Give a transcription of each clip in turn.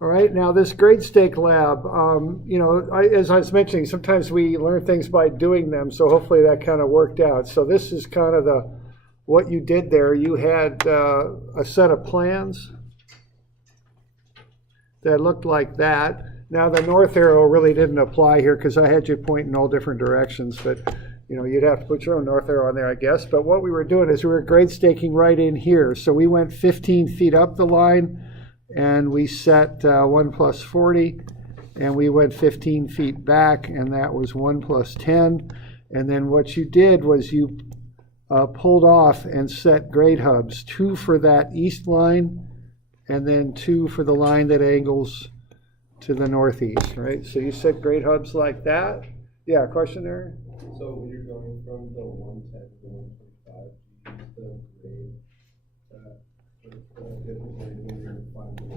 All right, now this grade stake lab, as I was mentioning, sometimes we learn things by doing them, so hopefully that kind of worked out. So this is kind of what you did there. You had a set of plans that looked like that. Now the north arrow really didn't apply here because I had you point in all different directions, but you'd have to put your own north arrow on there, I guess. But what we were doing is we were grade staking right in here. So we went 15 feet up the line, and we set 1 plus 40, and we went 15 feet back, and that was 1 plus 10. And then what you did was you pulled off and set grade hubs, 2 for that east line, and then 2 for the line that angles to the northeast, right? So you set grade hubs like that. Yeah, question there? So when you're going from the 110 to 125, you use the grade different grade when you're finding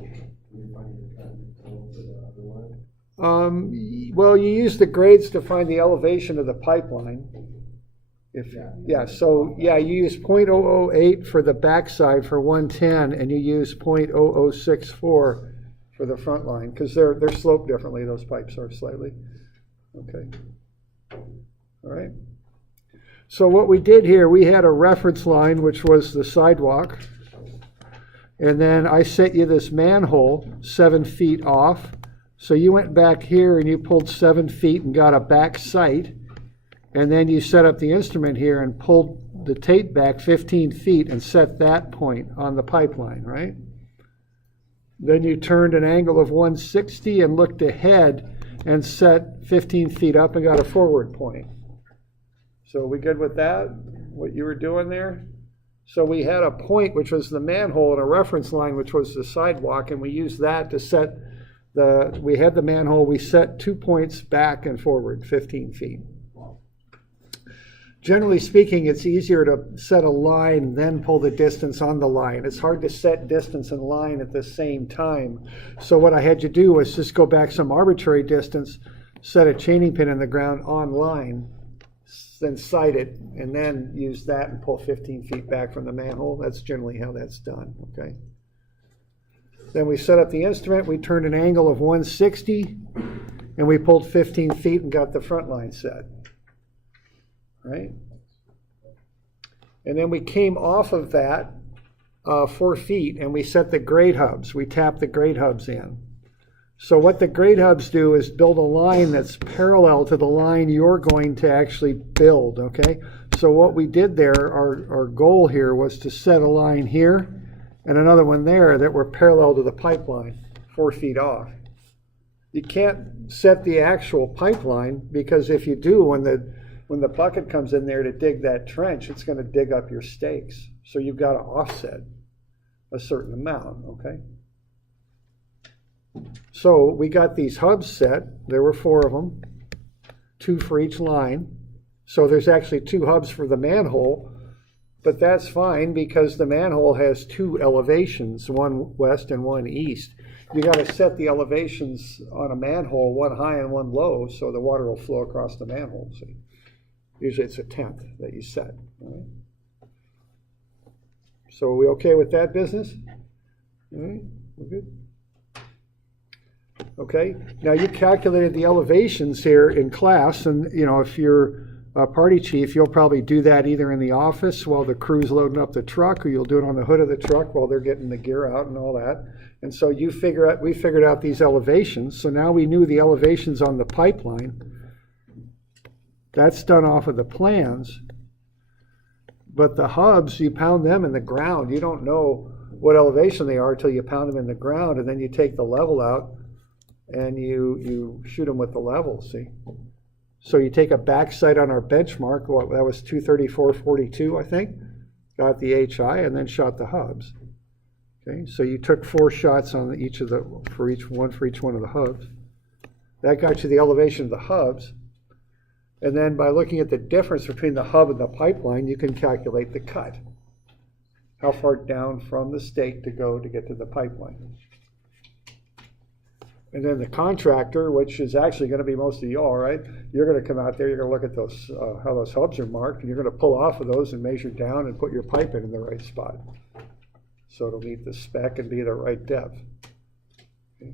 your cut for the other line? Well, you use the grades to find the elevation of the pipeline. You use 0.008 for the backside for 110, and you use 0.0064 for the front line because they're sloped differently. Those pipes are slightly. Okay. All right. So what we did here, we had a reference line, which was the sidewalk. And then I set you this manhole 7 feet off. So you went back here and you pulled 7 feet and got a back sight. And then you set up the instrument here and pulled the tape back 15 feet and set that point on the pipeline, right? Then you turned an angle of 160 and looked ahead and set 15 feet up and got a forward point. So we good with that? What you were doing there? So we had a point, which was the manhole, and a reference line, which was the sidewalk, and we used that to set we had the manhole, we set 2 points back and forward, 15 feet. Generally speaking, it's easier to set a line, then pull the distance on the line. It's hard to set distance and line at the same time. So what I had you do was just go back some arbitrary distance, set a chaining pin in the ground on line, then sight it, and then use that and pull 15 feet back from the manhole. That's generally how that's done, okay? Then we set up the instrument, we turned an angle of 160, and we pulled 15 feet and got the front line set, right? And then we came off of that 4 feet, and we set the grade hubs. We tapped the grade hubs in. So what the grade hubs do is build a line that's parallel to the line you're going to actually build, okay? So what we did there, our goal here was to set a line here and another one there that were parallel to the pipeline, 4 feet off. You can't set the actual pipeline because if you do, when the bucket comes in there to dig that trench, it's going to dig up your stakes. So you've got to offset a certain amount, okay? So we got these hubs set. There were 4 of them, 2 for each line. So there's actually 2 hubs for the manhole, but that's fine because the manhole has 2 elevations, one west and one east. You got to set the elevations on a manhole, one high and one low, so the water will flow across the manhole. See? Usually it's a 1/10 that you set. All right? So are we okay with that business? All right, we're good. Okay, now you calculated the elevations here in class, and if you're a party chief, you'll probably do that either in the office while the crew's loading up the truck, or you'll do it on the hood of the truck while they're getting the gear out and all that. And so we figured out these elevations. So now we knew the elevations on the pipeline. That's done off of the plans. But the hubs, you pound them in the ground. You don't know what elevation they are until you pound them in the ground, and then you take the level out and you shoot them with the level, see? So you take a back sight on our benchmark, that was 234.42, I think, got the HI, and then shot the hubs. Okay, so you took 4 shots on for each one of the hubs. That got you the elevation of the hubs. And then by looking at the difference between the hub and the pipeline, you can calculate the cut. How far down from the stake to go to get to the pipeline. And then the contractor, which is actually going to be most of y'all, right? You're going to come out there, you're going to look at those, how those hubs are marked, and you're going to pull off of those and measure down and put your pipe in the right spot. So it'll meet the spec and be the right depth. Okay.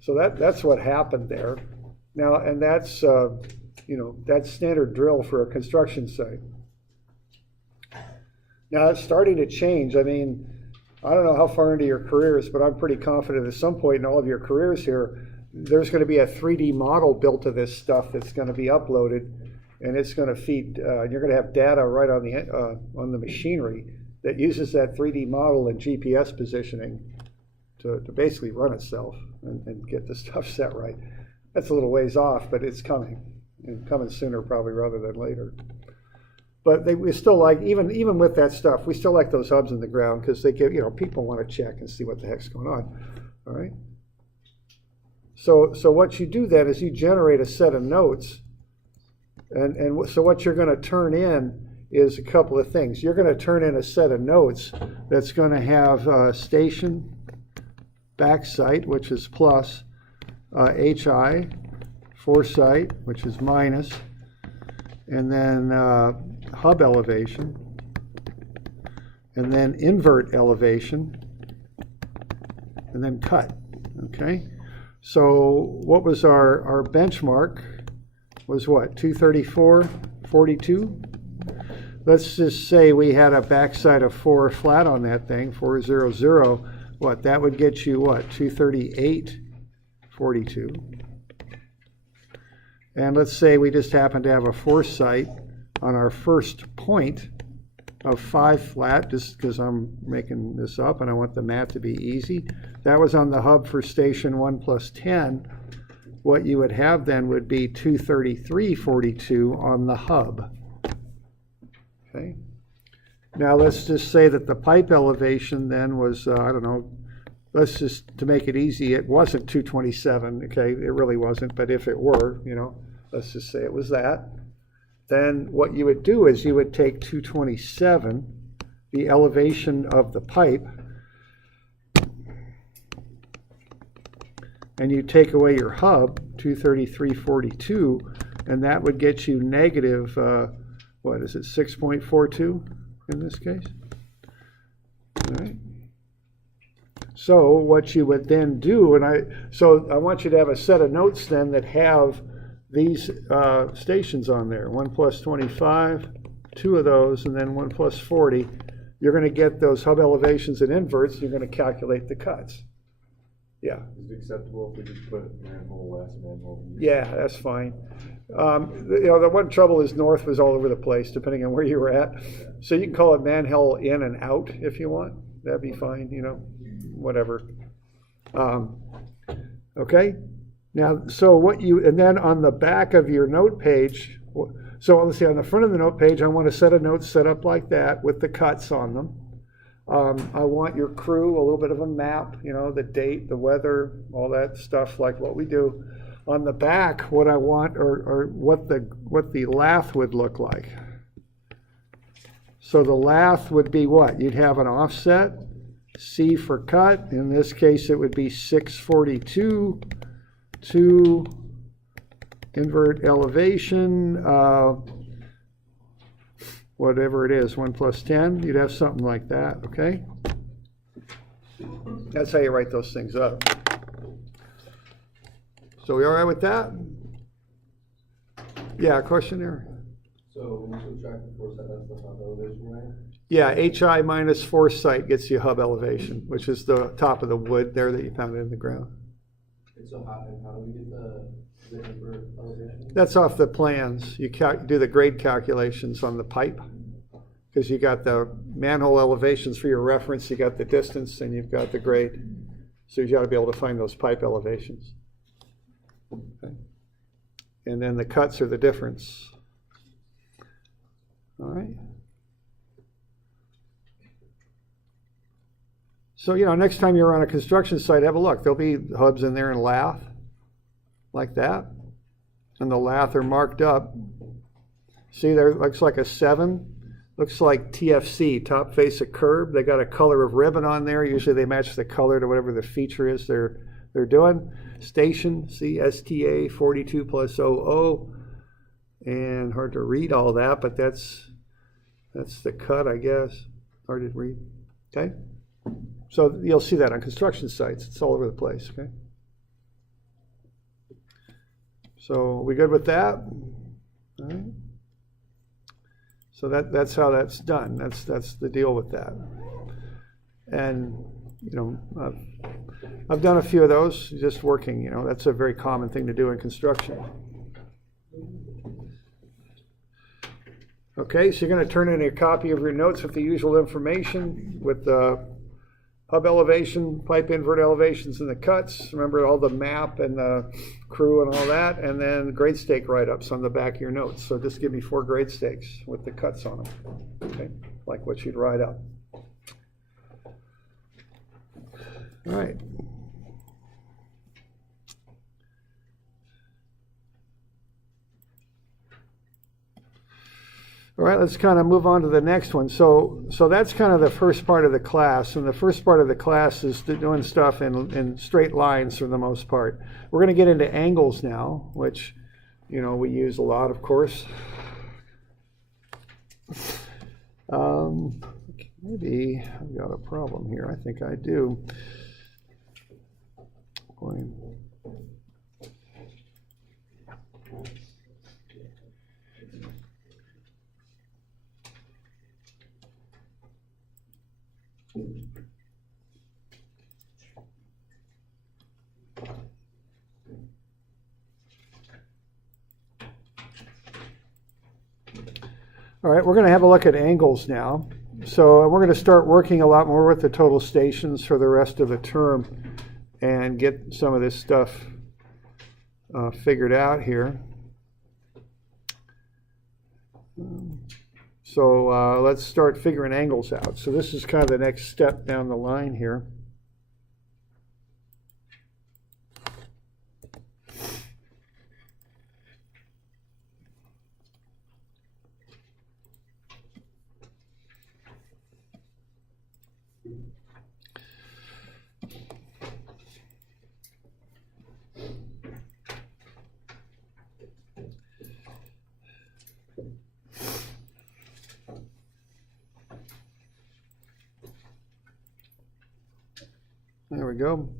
So that's what happened there. Now, and that's, that's standard drill for a construction site. Now, it's starting to change. I mean, I don't know how far into your careers, but I'm pretty confident at some point in all of your careers here, there's going to be a 3D model built of this stuff that's going to be uploaded, and it's going to feed, you're going to have data right on the machinery that uses that 3D model and GPS positioning to basically run itself and get the stuff set right. That's a little ways off, but it's coming, and coming sooner probably rather than later. But we still like, even with that stuff, we still like those hubs in the ground because they give, people want to check and see what the heck's going on. All right. So what you do then is you generate a set of notes, and so what you're going to turn in is a couple of things. You're going to turn in a set of notes that's going to have station, backsite, which is plus, HI, foresight, which is minus, and then hub elevation, and then invert elevation, and then cut. Okay, so what was our benchmark? Was what, 234.42? Let's just say we had a backside of 4 flat on that thing, 400. What, that would get you what, 238.42. And let's say we just happen to have a foresight on our first point of 5 flat, just because I'm making this up and I want the math to be easy. That was on the hub for station 1 plus 10. What you would have then would be 233.42 on the hub. Okay. Now let's just say that the pipe elevation then was, I don't know, let's just, to make it easy, it wasn't 227, okay, it really wasn't, but if it were, let's just say it was that. Then what you would do is you would take 227, the elevation of the pipe, and you take away your hub, 233.42, and that would get you negative, what is it, 6.42 in this case? All right. So what you would then do, I want you to have a set of notes then that have these stations on there, 1 plus 25, 2 of those, and then 1 plus 40. You're going to get those hub elevations and inverts. You're going to calculate the cuts. Yeah. Is it acceptable if we just put manhole west, manhole east? Yeah, that's fine. The one trouble is north was all over the place, depending on where you were at. So you can call it manhole in and out if you want. That'd be fine, whatever. Okay. Now, and then on the back of your note page, so let's see, on the front of the note page, I want a set of notes set up like that with the cuts on them. I want your crew, a little bit of a map, the date, the weather, all that stuff like what we do. On the back, what I want or what the lath would look like. So the lath would be what? You'd have an offset, C for cut. In this case, it would be 642 to invert elevation, whatever it is, 1 plus 10. You'd have something like that, okay? That's how you write those things up. So we all right with that? Yeah, question there? So when you subtract the foresight, that's the hub elevation, right? Yeah, HI minus foresight gets you hub elevation, which is the top of the wood there that you pounded in the ground. And so how do we get the invert elevation? That's off the plans. You do the grade calculations on the pipe, because you got the manhole elevations for your reference, you got the distance, and you've got the grade. So you got to be able to find those pipe elevations. Okay. And then the cuts are the difference. All right. So, next time you're on a construction site, have a look. There'll be hubs in there in lath, like that. And the lath are marked up. See, there looks like a 7. Looks like TFC, top face of curb. They got a color of ribbon on there. Usually they match the color to whatever the feature is they're doing. Station, see, STA 42 plus 00. And hard to read all that, but that's the cut, I guess. Hard to read. Okay? So you'll see that on construction sites. It's all over the place, okay? So we good with that? All right. So that's how that's done. That's the deal with that. And I've done a few of those, just working. That's a very common thing to do in construction. Okay, so you're going to turn in a copy of your notes with the usual information, with the hub elevation, pipe invert elevations, and the cuts. Remember all the map and the crew and all that, and then grade stake write-ups on the back of your notes. So just give me 4 grade stakes with the cuts on them, okay, like what you'd write up. All right. All right, let's kind of move on to the next one. So that's kind of the first part of the class, and the first part of the class is doing stuff in straight lines for the most part. We're going to get into angles now, which we use a lot, of course. Maybe I've got a problem here. I think I do. All right, we're going to have a look at angles now. So we're going to start working a lot more with the total stations for the rest of the term and get some of this stuff figured out here. So let's start figuring angles out. So this is kind of the next step down the line here. There we go.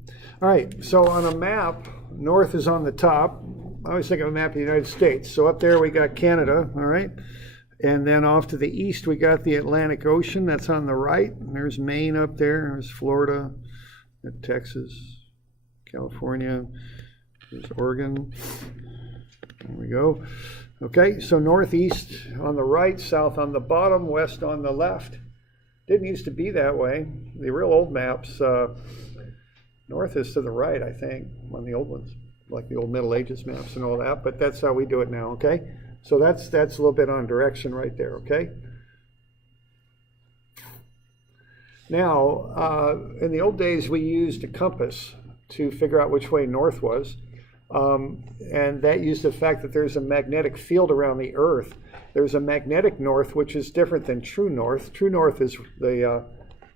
All right, so on a map, north is on the top. I always think of a map of the United States. So up there we got Canada, all right? And then off to the east we got the Atlantic Ocean, that's on the right. And there's Maine up there, there's Florida, Texas, California, there's Oregon. There we go. Okay, so northeast on the right, south on the bottom, west on the left. Didn't used to be that way. The real old maps, north is to the right, I think, on the old ones, like the old Middle Ages maps and all that, but that's how we do it now, okay? So that's a little bit on direction right there, okay? Now, in the old days, we used a compass to figure out which way north was, and that used the fact that there's a magnetic field around the Earth. There's a magnetic north, which is different than true north. True north is the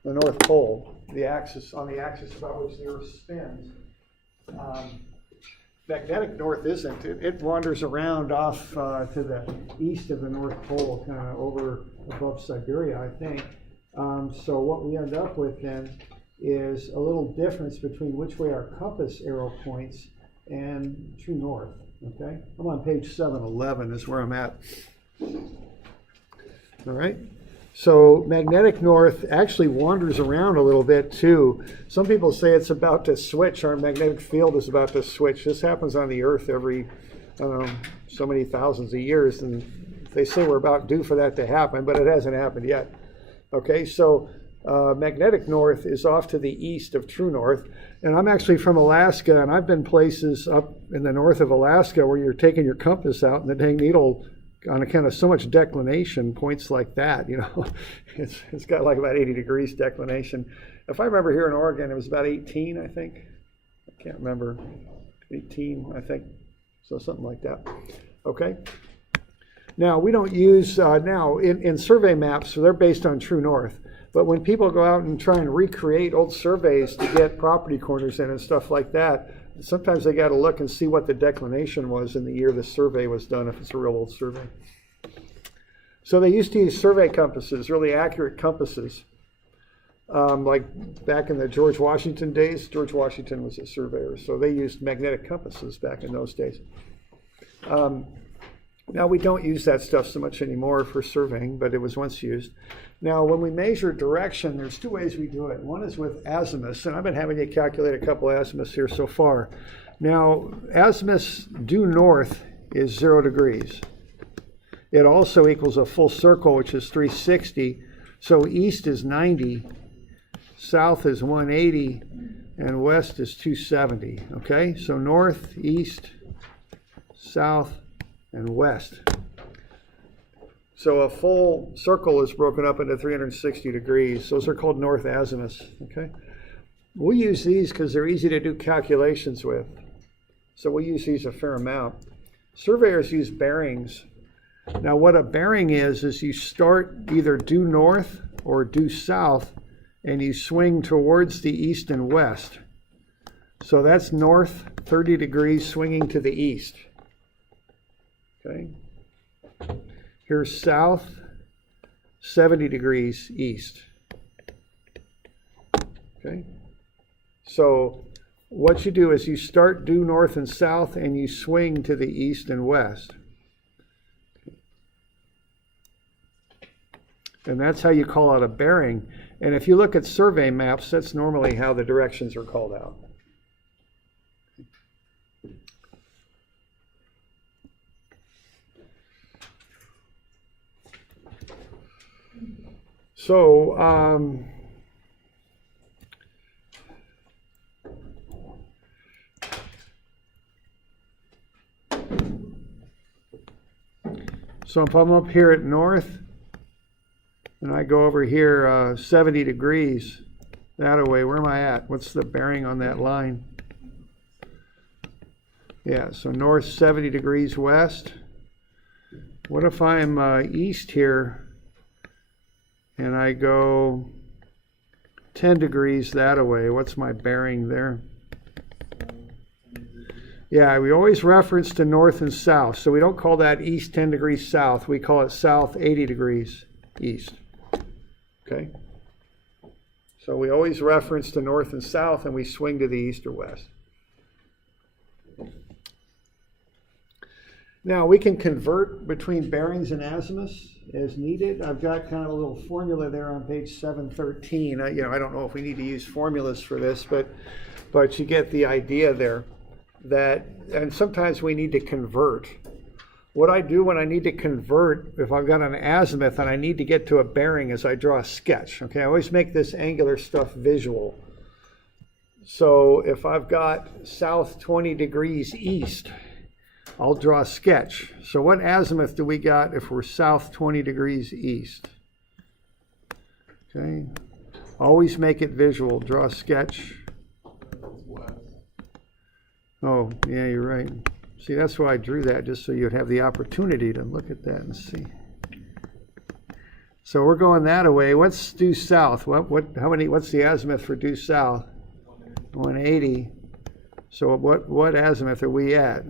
North Pole, the axis on the axis about which the Earth spins. Magnetic north isn't. It wanders around off to the east of the North Pole, kind of over above Siberia, I think. So what we end up with then is a little difference between which way our compass arrow points and true north. Okay, I'm on page 711 is where I'm at. All right. So magnetic north actually wanders around a little bit too. Some people say it's about to switch. Our magnetic field is about to switch. This happens on the Earth every, I don't know, so many thousands of years, and they say we're about due for that to happen, but it hasn't happened yet. Okay, so magnetic north is off to the east of true north, and I'm actually from Alaska, and I've been places up in the north of Alaska where you're taking your compass out and the dang needle on account of so much declination points like that, it's got like about 80 degrees declination. If I remember here in Oregon, it was about 18, I think. I can't remember, 18, I think. So something like that. Okay. Now we don't use, now in survey maps, so they're based on true north. But when people go out and try and recreate old surveys to get property corners in and stuff like that, sometimes they got to look and see what the declination was in the year the survey was done, if it's a real old survey. So they used to use survey compasses, really accurate compasses. Like back in the George Washington days, George Washington was a surveyor, so they used magnetic compasses back in those days. Now, we don't use that stuff so much anymore for surveying, but it was once used. Now, when we measure direction, there's two ways we do it. One is with azimuths, and I've been having you calculate a couple azimuths here so far. Now, azimuths due north is 0 degrees. It also equals a full circle, which is 360. So east is 90, south is 180, and west is 270. Okay, so north, east, south, and west. So a full circle is broken up into 360 degrees. Those are called north azimuths. Okay, we use these because they're easy to do calculations with. So we use these a fair amount. Surveyors use bearings. Now what a bearing is you start either due north or due south, and you swing towards the east and west. So that's north 30 degrees swinging to the east. Okay. Here's south 70 degrees east. Okay. So what you do is you start due north and south, and you swing to the east and west. And that's how you call out a bearing. And if you look at survey maps, that's normally how the directions are called out. So, if I'm up here at north, and I go over here 70 degrees that way, where am I at? What's the bearing on that line? Yeah, so north 70 degrees west. What if I'm east here and I go 10 degrees that way? What's my bearing there? Yeah, we always reference to north and south, so we don't call that east 10 degrees south. We call it south 80 degrees east. Okay? So we always reference to north and south, and we swing to the east or west. Now, we can convert between bearings and azimuths as needed. I've got kind of a little formula there on page 713. I don't know if we need to use formulas for this, but you get the idea there. And sometimes we need to convert. What I do when I need to convert, if I've got an azimuth and I need to get to a bearing, is I draw a sketch. Okay, I always make this angular stuff visual. So if I've got south 20 degrees east, I'll draw a sketch. So what azimuth do we got if we're south 20 degrees east? Okay, always make it visual. Draw a sketch. Oh, yeah, you're right. See, that's why I drew that, just so you'd have the opportunity to look at that and see. So we're going that way. What's due south? What's the azimuth for due south? 180. So what azimuth are we at?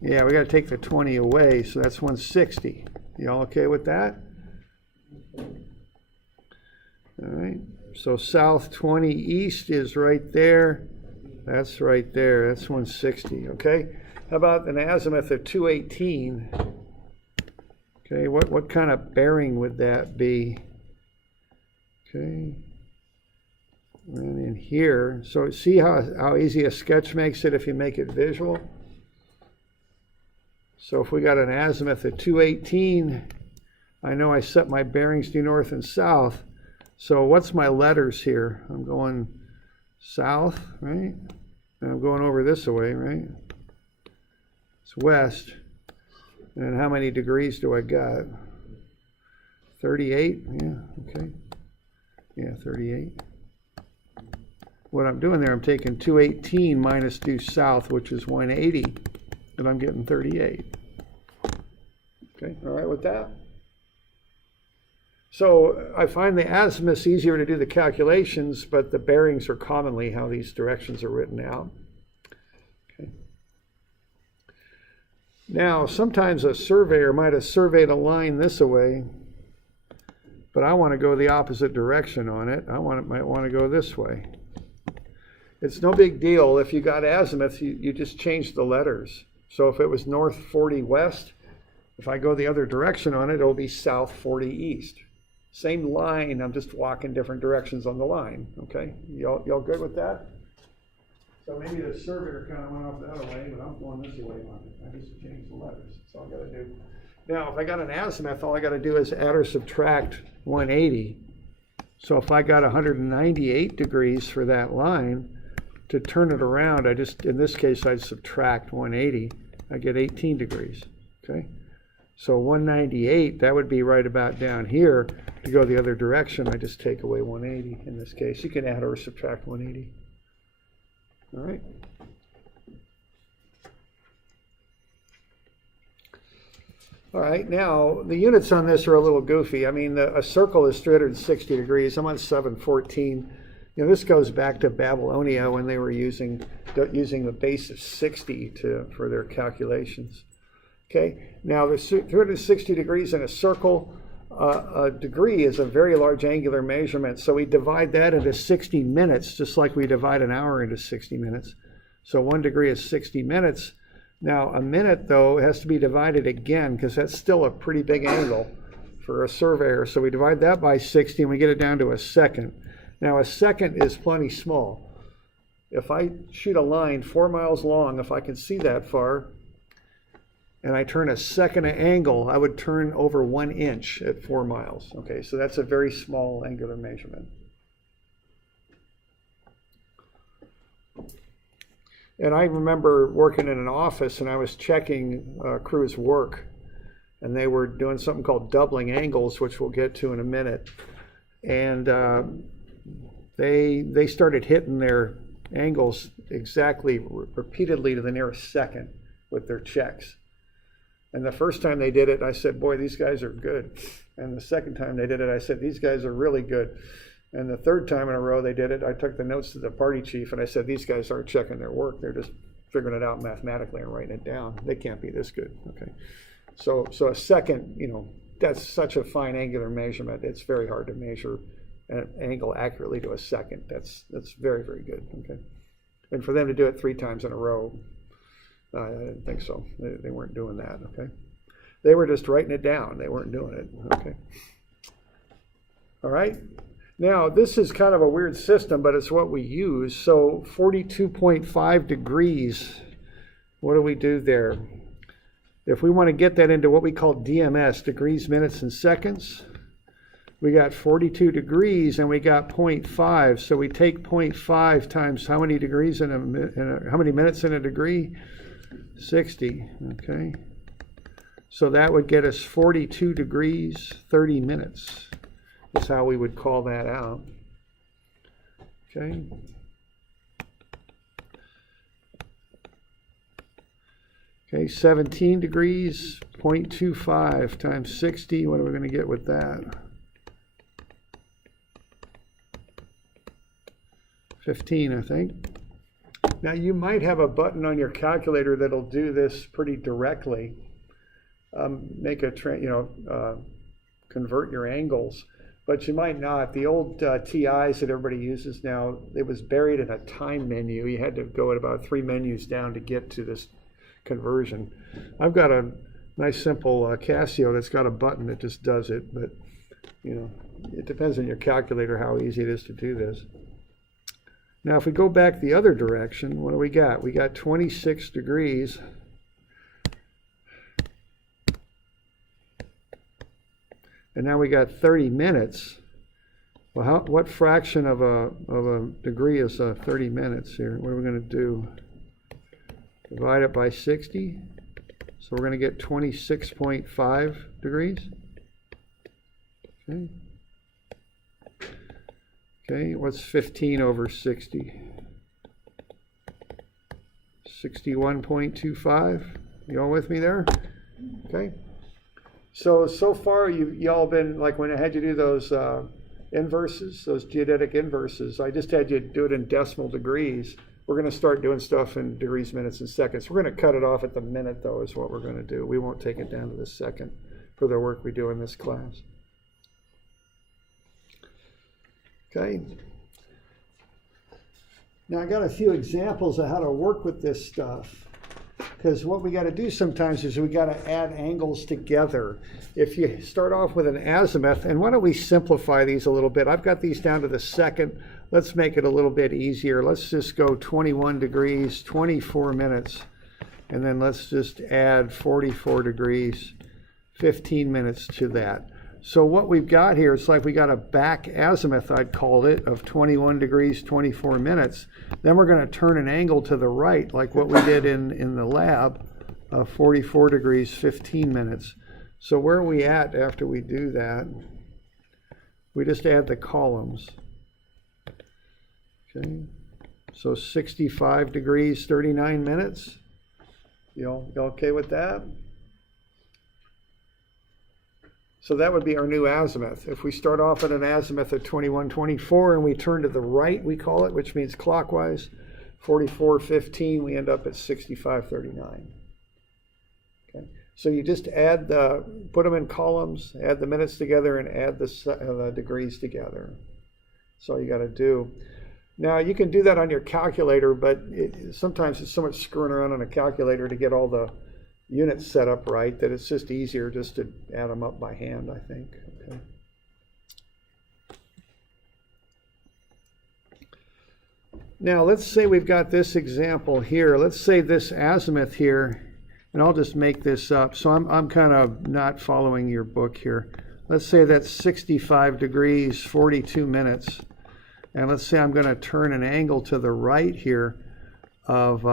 Yeah, we got to take the 20 away, so that's 160. You all okay with that? All right. So south 20 east is right there. That's right there. That's 160. Okay. How about an azimuth of 218? Okay. What kind of bearing would that be? Okay. And in here, so see how easy a sketch makes it if you make it visual? So if we got an azimuth of 218, I know I set my bearings due north and south. So what's my letters here? I'm going south, right? And I'm going over this way, right? It's west. And how many degrees do I got? 38? Yeah, okay. Yeah, 38. What I'm doing there, I'm taking 218 minus due south, which is 180, and I'm getting 38. Okay, all right with that? So I find the azimuths easier to do the calculations, but the bearings are commonly how these directions are written out. Okay. Now, sometimes a surveyor might have surveyed a line this way, but I want to go the opposite direction on it. Might want to go this way. It's no big deal. If you got azimuth, you just change the letters. So if it was north 40 west, if I go the other direction on it, it'll be south 40 east. Same line, I'm just walking different directions on the line, okay? Y'all good with that? So maybe the surveyor kind of went off the other way, but I'm going this way on it. I just changed the letters, that's all I gotta do. Now, if I got an azimuth, all I gotta do is add or subtract 180. So if I got 198 degrees for that line, to turn it around, in this case, I'd subtract 180. I get 18 degrees, okay? So 198, that would be right about down here. To go the other direction, I just take away 180 in this case. You can add or subtract 180. All right. All right, now the units on this are a little goofy. I mean, a circle is 360 degrees. I'm on 714. You know, this goes back to Babylonia when they were using the base of 60 for their calculations. Okay, now there's 360 degrees in a circle. A degree is a very large angular measurement, so we divide that into 60 minutes, just like we divide an hour into 60 minutes. So 1 degree is 60 minutes. Now a minute, though, has to be divided again, because that's still a pretty big angle for a surveyor. So we divide that by 60 and we get it down to a second. Now a second is plenty small. If I shoot a line 4 miles long, if I can see that far, and I turn a second angle, I would turn over 1 inch at 4 miles. Okay, so that's a very small angular measurement. And I remember working in an office and I was checking crews' work, and they were doing something called doubling angles, which we'll get to in a minute. And they started hitting their angles exactly repeatedly to the nearest second with their checks. And the first time they did it, I said, boy, these guys are good. And the second time they did it, I said, these guys are really good. And the third time in a row they did it, I took the notes to the party chief and I said, these guys aren't checking their work. They're just figuring it out mathematically and writing it down. They can't be this good, okay? So a second, you know, that's such a fine angular measurement. It's very hard to measure an angle accurately to a second. That's very, very good, okay? And for them to do it 3 times in a row, I didn't think so. They weren't doing that, okay? They were just writing it down. They weren't doing it, okay? All right? Now, this is kind of a weird system, but it's what we use. So 42.5 degrees, what do we do there? If we want to get that into what we call DMS, degrees, minutes, and seconds, we got 42 degrees and we got 0.5. So we take 0.5 times how many degrees how many minutes in a degree? 60, okay? So that would get us 42 degrees, 30 minutes. That's how we would call that out, okay? Okay, 17 degrees, 0.25 times 60. What are we going to get with that? 15, I think. Now, you might have a button on your calculator that'll do this pretty directly. Convert your angles, but you might not. The old TIs that everybody uses now, it was buried in a time menu. You had to go at about 3 menus down to get to this conversion. I've got a nice simple Casio that's got a button that just does it, but you know, it depends on your calculator how easy it is to do this. Now, if we go back the other direction, what do we got? We got 26 degrees. And now we got 30 minutes. Well, what fraction of a degree is 30 minutes here? What are we going to do? Divide it by 60. So we're going to get 26.5 degrees. Okay. Okay, what's 15 over 60? 61.25. You all with me there? Okay. So far y'all been, like when I had you do those inverses, those geodetic inverses, I just had you do it in decimal degrees. We're going to start doing stuff in degrees, minutes, and seconds. We're going to cut it off at the minute, though, is what we're going to do. We won't take it down to the second for the work we do in this class. Okay. Now I got a few examples of how to work with this stuff. because what we got to do sometimes is we got to add angles together. If you start off with an azimuth, and why don't we simplify these a little bit? I've got these down to the second. Let's make it a little bit easier. Let's just go 21 degrees, 24 minutes, and then let's just add 44 degrees, 15 minutes to that. So what we've got here, it's like we got a back azimuth, I'd call it, of 21 degrees, 24 minutes. Then we're going to turn an angle to the right, like what we did in the lab, of 44 degrees, 15 minutes. So where are we at after we do that? We just add the columns. Okay, so 65 degrees, 39 minutes. You okay with that? So that would be our new azimuth. If we start off at an azimuth of 21-24 and we turn to the right, we call it, which means clockwise, 44-15, we end up at 65-39. Okay. So you just add put them in columns, add the minutes together, and add the degrees together. That's all you got to do. Now you can do that on your calculator, but sometimes it's so much screwing around on a calculator to get all the units set up right that it's just easier just to add them up by hand, I think. Okay. Now let's say we've got this example here. Let's say this azimuth here, and I'll just make this up. So I'm kind of not following your book here. Let's say that's 65 degrees, 42 minutes. And let's say I'm going to turn an angle to the right here of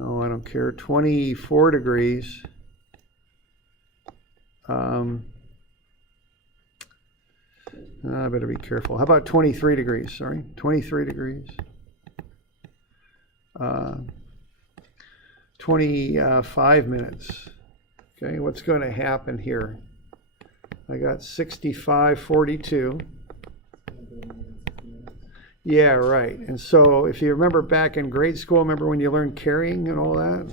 oh, I don't care, 24 degrees. I better be careful. How about 23 degrees? Sorry, 23 degrees. 25 minutes. Okay, what's going to happen here? I got 65, 42. Yeah, right. And so if you remember back in grade school, remember when you learned carrying and all that?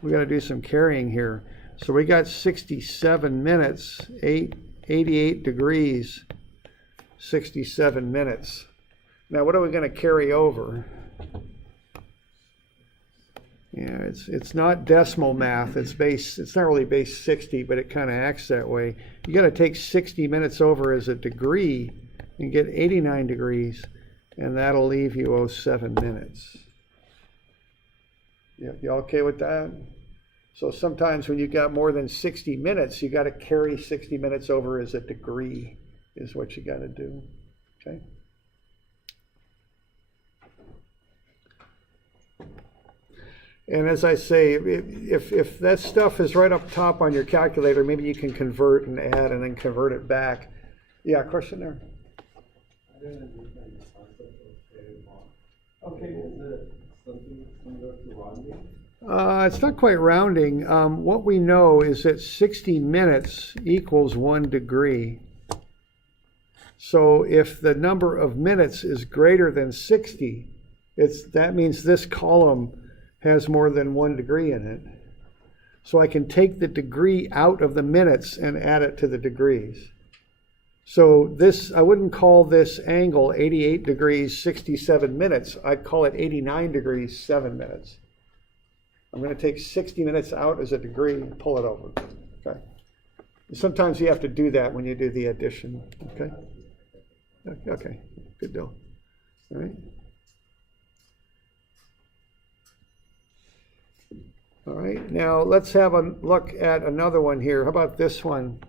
We got to do some carrying here. So we got 67 minutes, 88 degrees, 67 minutes. Now what are we going to carry over? Yeah, it's not decimal math. It's not really base 60, but it kind of acts that way. You got to take 60 minutes over as a degree and get 89 degrees. And that'll leave you 07 minutes. Yeah, you okay with that? So sometimes when you've got more than 60 minutes, you got to carry 60 minutes over as a degree is what you got to do. Okay? And as I say, if that stuff is right up top on your calculator, maybe you can convert and add and then convert it back. Yeah, question there? I don't understand the concept of carry on. Okay, is it something similar to rounding? It's not quite rounding. What we know is that 60 minutes equals 1 degree. So if the number of minutes is greater than 60, that means this column has more than 1 degree in it. So I can take the degree out of the minutes and add it to the degrees. So this, I wouldn't call this angle 88 degrees, 67 minutes. I'd call it 89 degrees, 7 minutes. I'm going to take 60 minutes out as a degree and pull it over. Okay. Sometimes you have to do that when you do the addition. Okay. Okay. Good deal. All right. All right. Now let's have a look at another one here. How about this one?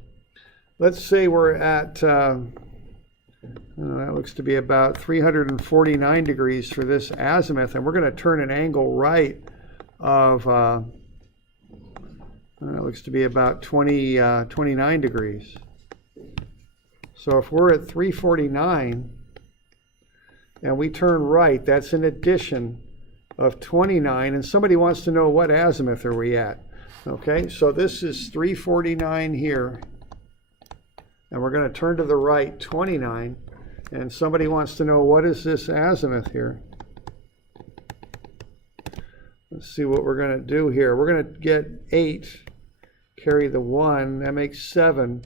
Let's say we're at, that looks to be about 349 degrees for this azimuth, and we're going to turn an angle right of, that looks to be about 29 degrees. So if we're at 349 and we turn right, that's an addition of 29, and somebody wants to know what azimuth are we at. Okay, so this is 349 here. And we're going to turn to the right, 29, and somebody wants to know what is this azimuth here. Let's see what we're going to do here. We're going to get 8, carry the 1, that makes 7.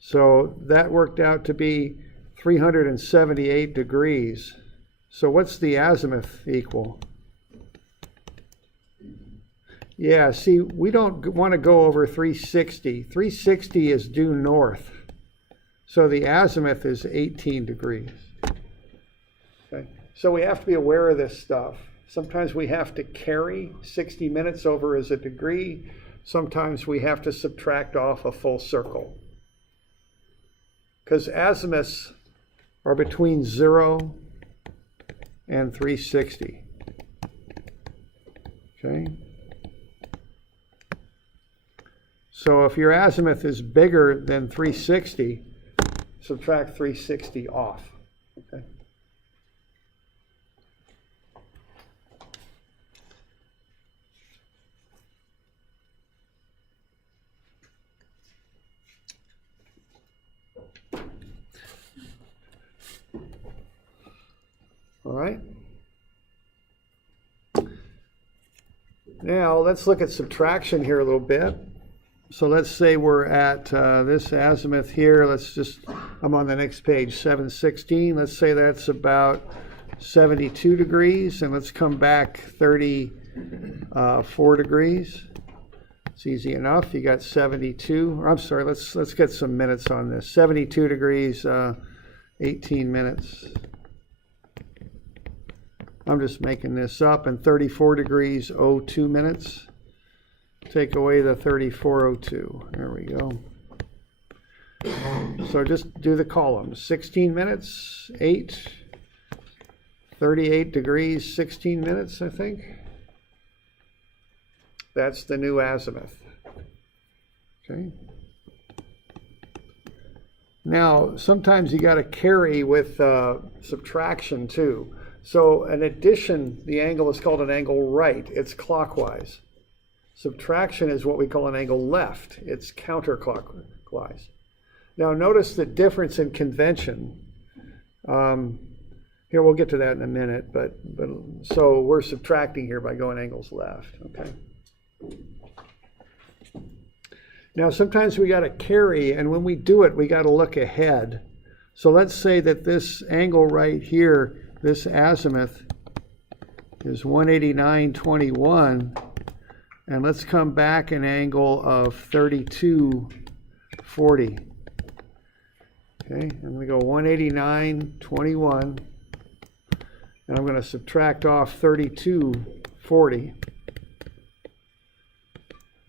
So that worked out to be 378 degrees. So what's the azimuth equal? Yeah, see, we don't want to go over 360. 360 is due north. So the azimuth is 18 degrees. Okay. So we have to be aware of this stuff. Sometimes we have to carry 60 minutes over as a degree. Sometimes we have to subtract off a full circle. Because azimuths are between 0 and 360. Okay? So if your azimuth is bigger than 360, subtract 360 off. Okay? All right. Now let's look at subtraction here a little bit. So let's say we're at this azimuth here. I'm on the next page, 716. Let's say that's about 72 degrees, and let's come back 34 degrees. It's easy enough. You got 72. I'm sorry. Let's get some minutes on this. 72 degrees, 18 minutes. I'm just making this up. And 34 degrees, 02 minutes. Take away the 3402. There we go. So just do the columns. 16 minutes, 8, 38 degrees, 16 minutes, I think. That's the new azimuth. Okay. Now, sometimes you got to carry with subtraction too. So an addition, the angle is called an angle right. It's clockwise. Subtraction is what we call an angle left. It's counterclockwise. Now notice the difference in convention. Here, we'll get to that in a minute, but so we're subtracting here by going angles left, okay? Now sometimes we got to carry, and when we do it, we got to look ahead. So let's say that this angle right here, this azimuth, is 189.21, and let's come back an angle of 32.40. Okay, I'm going to go 189.21, and I'm going to subtract off 32.40.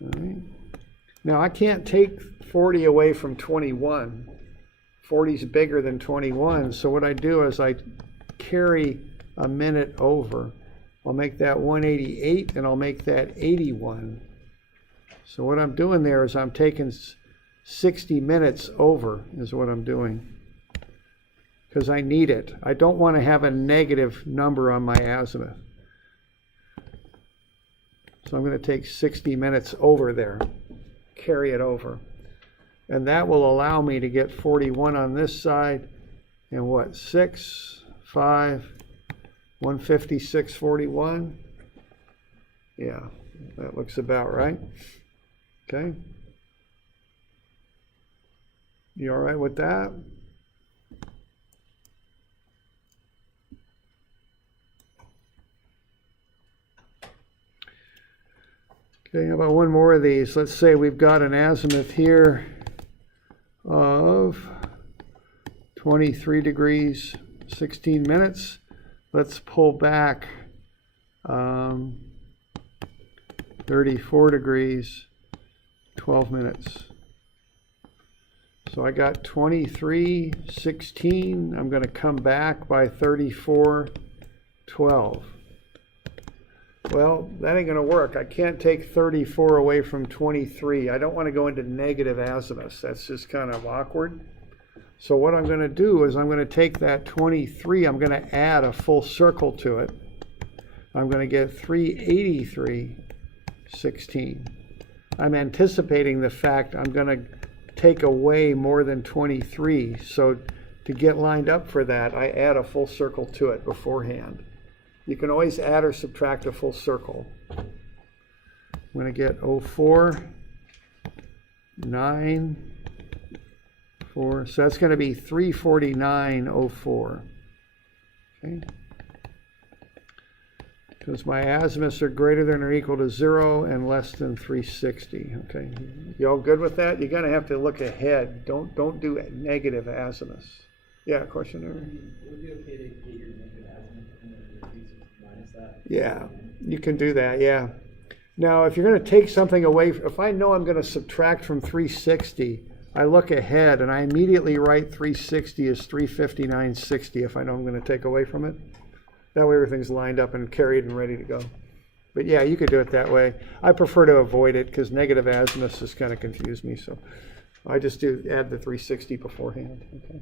All right. Now I can't take 40 away from 21. 40 is bigger than 21, so what I do is I carry a minute over. I'll make that 188 and I'll make that 81. So what I'm doing there is I'm taking 60 minutes over is what I'm doing, because I need it. I don't want to have a negative number on my azimuth. So I'm going to take 60 minutes over there, carry it over. And that will allow me to get 41 on this side and what, 6, 5, 156.41. Yeah, that looks about right. Okay. You all right with that? Okay, how about one more of these? Let's say we've got an azimuth here of 23 degrees, 16 minutes. Let's pull back 34 degrees, 12 minutes. So I got 23.16. I'm going to come back by 34.12. Well, that ain't going to work. I can't take 34 away from 23. I don't want to go into negative azimuths. That's just kind of awkward. So what I'm going to do is I'm going to take that 23. I'm going to add a full circle to it. I'm going to get 383.16. I'm anticipating the fact I'm going to take away more than 23. So to get lined up for that, I add a full circle to it beforehand. You can always add or subtract a full circle. I'm going to get 04, 9, 4. So that's going to be 349.04. Okay. because my azimuths are greater than or equal to 0 and less than 360. Okay, you all good with that? You're going to have to look ahead. Don't do negative azimuths. Yeah, question there? Would it be okay to get your negative azimuth and then your 360 minus that? Yeah, you can do that, yeah. Now, if you're going to take something away, if I know I'm going to subtract from 360, I look ahead and I immediately write 360 as 359.60 if I know I'm going to take away from it. That way everything's lined up and carried and ready to go. But yeah, you could do it that way. I prefer to avoid it because negative azimuths just kind of confuse me. So I just add the 360 beforehand. Okay.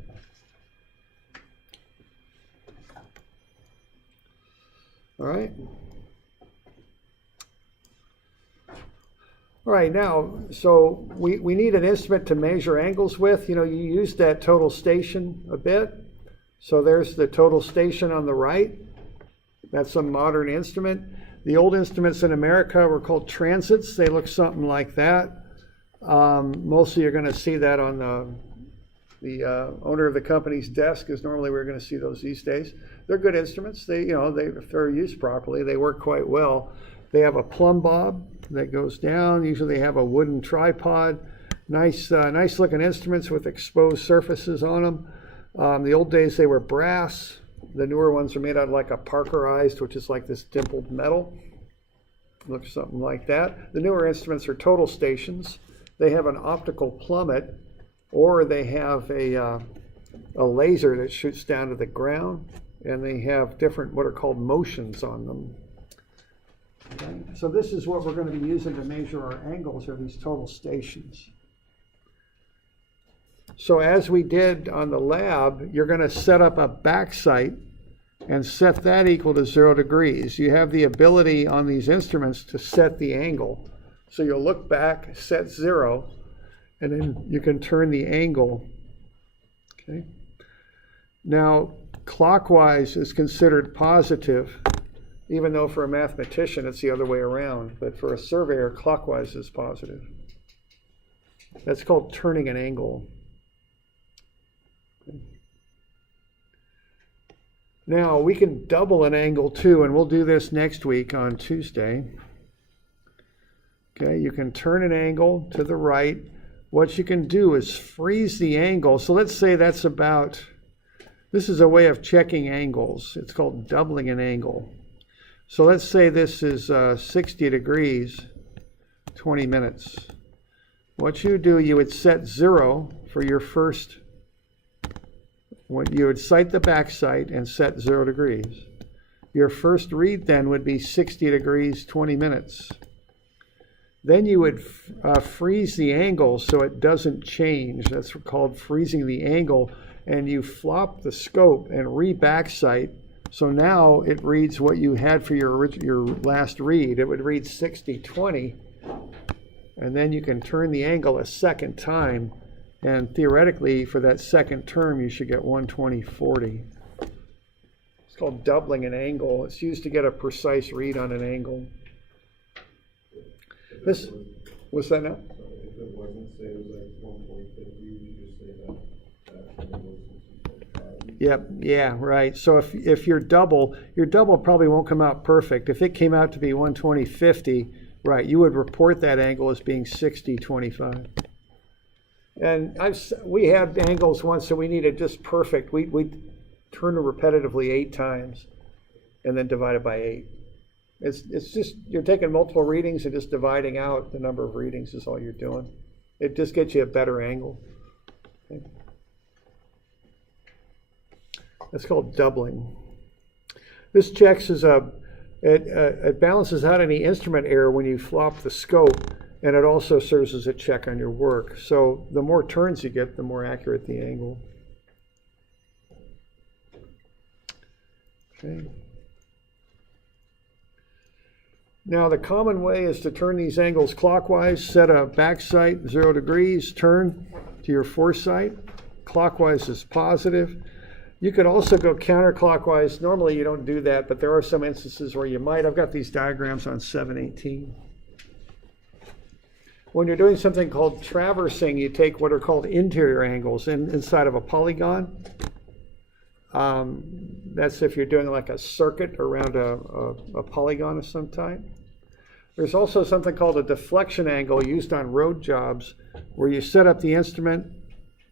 All right. All right, now, so we need an instrument to measure angles with. You know, you used that total station a bit. So there's the total station on the right. That's a modern instrument. The old instruments in America were called transits. They look something like that. Mostly you're going to see that on the owner of the company's desk, because normally we're going to see those these days. They're good instruments. If they're used properly, they work quite well. They have a plumb bob that goes down. Usually they have a wooden tripod. Nice looking instruments with exposed surfaces on them. The old days they were brass. The newer ones are made out of like a parkerized, which is like this dimpled metal. Looks something like that. The newer instruments are total stations. They have an optical plummet, or they have a laser that shoots down to the ground, and they have different what are called motions on them. Okay. So this is what we're going to be using to measure our angles, are these total stations. So as we did on the lab, you're going to set up a back sight and set that equal to 0 degrees. You have the ability on these instruments to set the angle. So you'll look back, set 0, and then you can turn the angle. Okay. Now, clockwise is considered positive, even though for a mathematician it's the other way around. But for a surveyor, clockwise is positive. That's called turning an angle. Now, we can double an angle too, and we'll do this next week on Tuesday. Okay, you can turn an angle to the right. What you can do is freeze the angle. So let's say that's about, this is a way of checking angles. It's called doubling an angle. So let's say this is 60 degrees, 20 minutes. What you do, you would set 0 for your first. You would sight the back sight and set 0 degrees. Your first read then would be 60 degrees, 20 minutes. Then you would freeze the angle so it doesn't change. That's called freezing the angle. And you flop the scope and re-back sight. So now it reads what you had for your last read. It would read 60, 20. And then you can turn the angle a second time. And theoretically, for that second term, you should get 120, 40. It's called doubling an angle. It's used to get a precise read on an angle. What's that now? If it wasn't, say it was like 1.50, you would just say that was 6.5. Yep, yeah, right. So if your double probably won't come out perfect. If it came out to be 120, 50, right, you would report that angle as being 60, 25. And we had angles once that we needed just perfect. We turned it repetitively 8 times and then divided by 8. It's just, you're taking multiple readings and just dividing out the number of readings is all you're doing. It just gets you a better angle. Okay. That's called doubling. This checks it balances out any instrument error when you flop the scope. And it also serves as a check on your work. So the more turns you get, the more accurate the angle. Okay. Now the common way is to turn these angles clockwise. Set a back sight 0 degrees. Turn to your foresight. Clockwise is positive. You could also go counterclockwise. Normally you don't do that, but there are some instances where you might. I've got these diagrams on 718. When you're doing something called traversing, you take what are called interior angles inside of a polygon. That's if you're doing like a circuit around a polygon of some type. There's also something called a deflection angle used on road jobs, where you set up the instrument,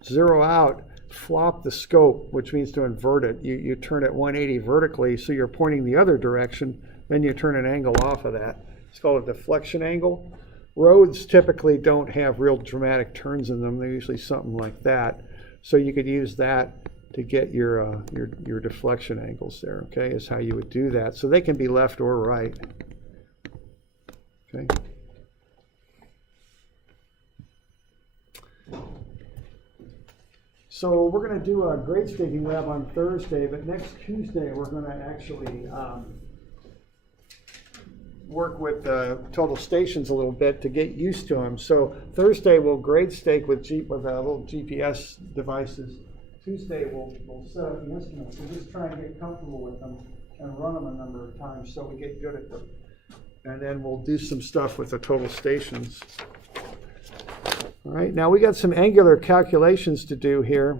zero out, flop the scope, which means to invert it. You turn it 180 vertically, so you're pointing the other direction, then you turn an angle off of that. It's called a deflection angle. Roads typically don't have real dramatic turns in them. They're usually something like that. So you could use that to get your deflection angles there, okay, is how you would do that. So they can be left or right. Okay. So we're going to do a grade staking lab on Thursday, but next Tuesday we're going to actually work with total stations a little bit to get used to them. So Thursday we'll grade stake with little GPS devices. Tuesday we'll set up the instruments and just try and get comfortable with them and run them a number of times so we get good at them. And then we'll do some stuff with the total stations. All right, now we got some angular calculations to do here.